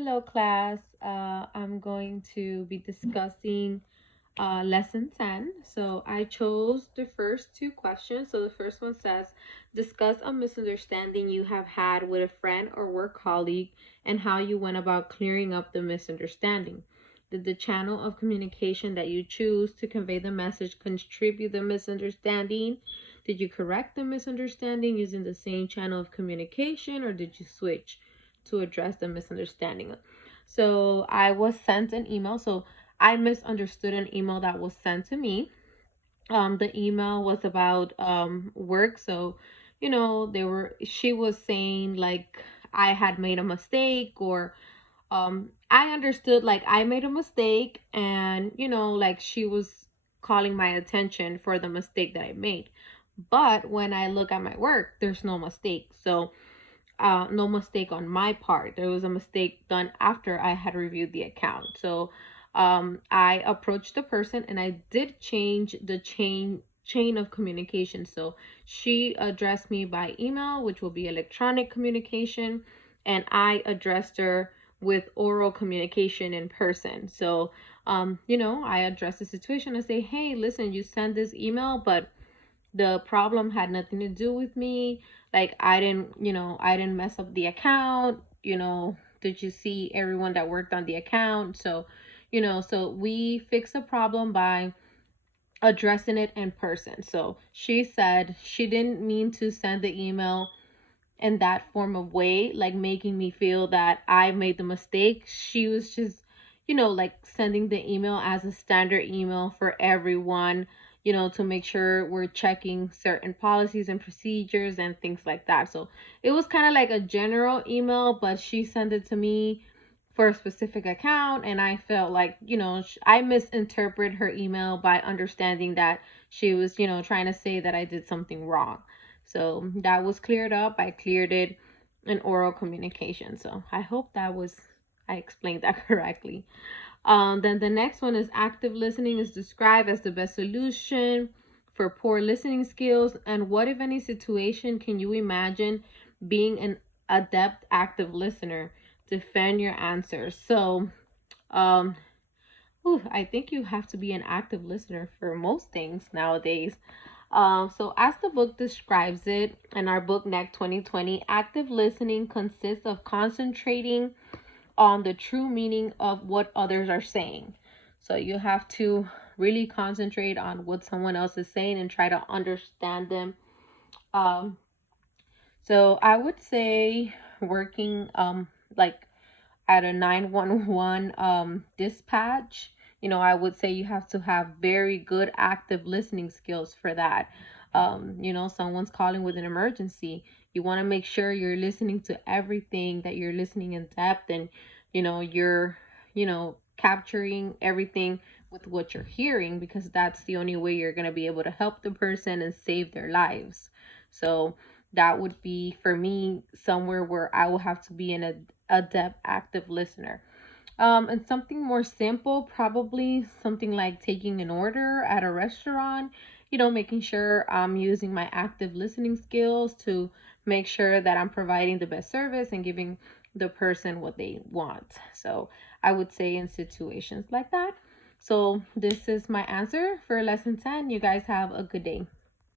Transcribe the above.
Hello, class. I'm going to be discussing lesson 10. So I chose the first two questions. So the first one says, discuss a misunderstanding you have had with a friend or work colleague and how you went about clearing up the misunderstanding. Did the channel of communication that you choose to convey the message contribute the misunderstanding? Did you correct the misunderstanding using the same channel of communication, or did you switch to address the misunderstanding? So I was sent an email. So I misunderstood an email that was sent to me. The email was about work. So, she was saying like I had made a mistake, or I understood like I made a mistake, and like she was calling my attention for the mistake that I made. But when I look at my work, there's no mistake. So no mistake on my part. There was a mistake done after I had reviewed the account. So I approached the person and I did change the chain of communication. So she addressed me by email, which will be electronic communication, and I addressed her with oral communication in person. So I addressed the situation and say, hey, listen, you sent this email, but the problem had nothing to do with me. Like I didn't mess up the account. Did you see everyone that worked on the account? So so we fixed the problem by addressing it in person. So she said she didn't mean to send the email in that form of way, like making me feel that I made the mistake. She was just, like sending the email as a standard email for everyone, to make sure we're checking certain policies and procedures and things like that. So it was kind of like a general email, but she sent it to me for a specific account, and I felt like, I misinterpreted her email by understanding that she was, trying to say that I did something wrong. So that was cleared up. I cleared it in oral communication. So I hope I explained that correctly. Then the next one is active listening is described as the best solution for poor listening skills. And what, if any, situation can you imagine being an adept active listener? Defend your answers. So, um, I think you have to be an active listener for most things nowadays. So as the book describes it in our book NEC 2020, active listening consists of concentrating on the true meaning of what others are saying. So you have to really concentrate on what someone else is saying and try to understand them. Um, so I would say working like at a 911 dispatch, I would say you have to have very good active listening skills for that. Someone's calling with an emergency, you want to make sure you're listening to everything, that you're listening in depth, and you're capturing everything with what you're hearing, because that's the only way you're going to be able to help the person and save their lives. So that would be for me somewhere where I will have to be an adept active listener. And something more simple, probably something like taking an order at a restaurant, making sure I'm using my active listening skills to make sure that I'm providing the best service and giving the person what they want. So I would say in situations like that. So this is my answer for lesson 10. You guys have a good day.